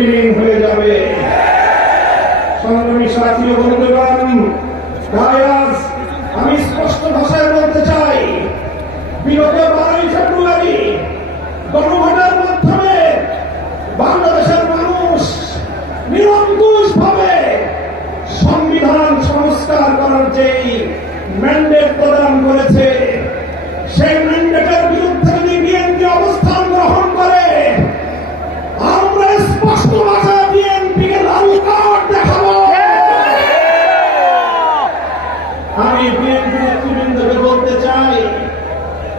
বিলীন হয়ে যাবে। সংগ্রামী সাথী ও বন্ধুগণ, তাই আজ আমি স্পষ্ট ভাষায় বলতে চাই, বিগত 12ই ফেব্রুয়ারি গণভোটের মাধ্যমে বাংলাদেশের মানুষ নিরঙ্কুশভাবে সংবিধান সংস্কার করার যেই ম্যান্ডেট প্রদান করেছে, সেই ম্যান্ডেটের বিরুদ্ধে যদি বিএনপি অবস্থান গ্রহণ করে, আমরা স্পষ্ট ভাষায় বিএনপিকে লাল কার্ড দেখাবো। আমি বিএনপি নেতৃবৃন্দকে বলতে চাই,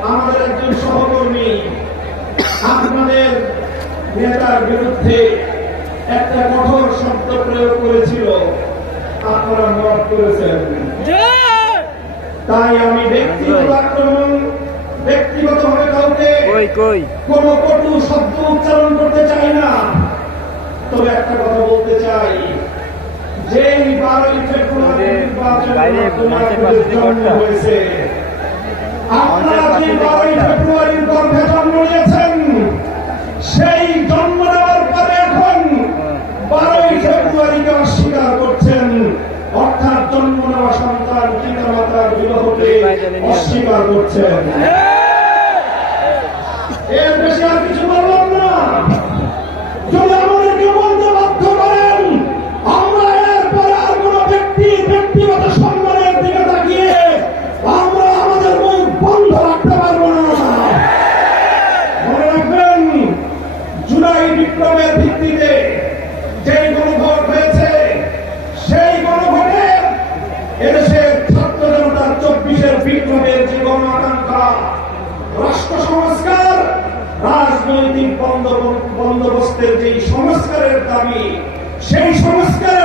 আমাদের একজন সহকর্মী আপনাদের নেতার বিরুদ্ধে একটা কঠোর শব্দ প্রয়োগ করেছিল, আপনারা মত করেছেন। তাই আমি ব্যক্তিগতভাবে কাউকে কোন কটু শব্দ উচ্চারণ করতে চাই না। তবে একটা কথা বলতে চাই, যে 12ই ফেব্রুয়ারি নির্বাচন হয়েছে, আপনারা যে 12ই ফেব্রুয়ারির গর্ভে জন্ম নিয়েছেন, সেই জন্ম নেওয়ার পরে এখন 12ই ফেব্রুয়ারিকে অস্বীকার করছেন, অর্থাৎ জন্ম নেওয়া সন্তান পিতা মাতার বিবাহকে অস্বীকার করছেন। এর বেশি আর কিছু বললাম না। যদি আমাদেরকে বলতে বাধ্য করেন, আমরা এরপরে আর কোন ব্যক্তিগত সম্মানের দিকে তাকিয়ে আমরা আমাদের মুখ বন্ধ রাখতে পারবো না। মনে রাখবেন, জুলাই বিপ্লবের ভিত্তিতে যে গণভোট হয়েছে, সেই গণভোটে এদেশের ছাত্র জনতার 24-এর বিপ্লবের যে গণ আকাঙ্ক্ষা, রাষ্ট্র সংস্কার, রাজনৈতিক বন্দোবস্তের যে সংস্কারের দাবি, সেই সংস্কারের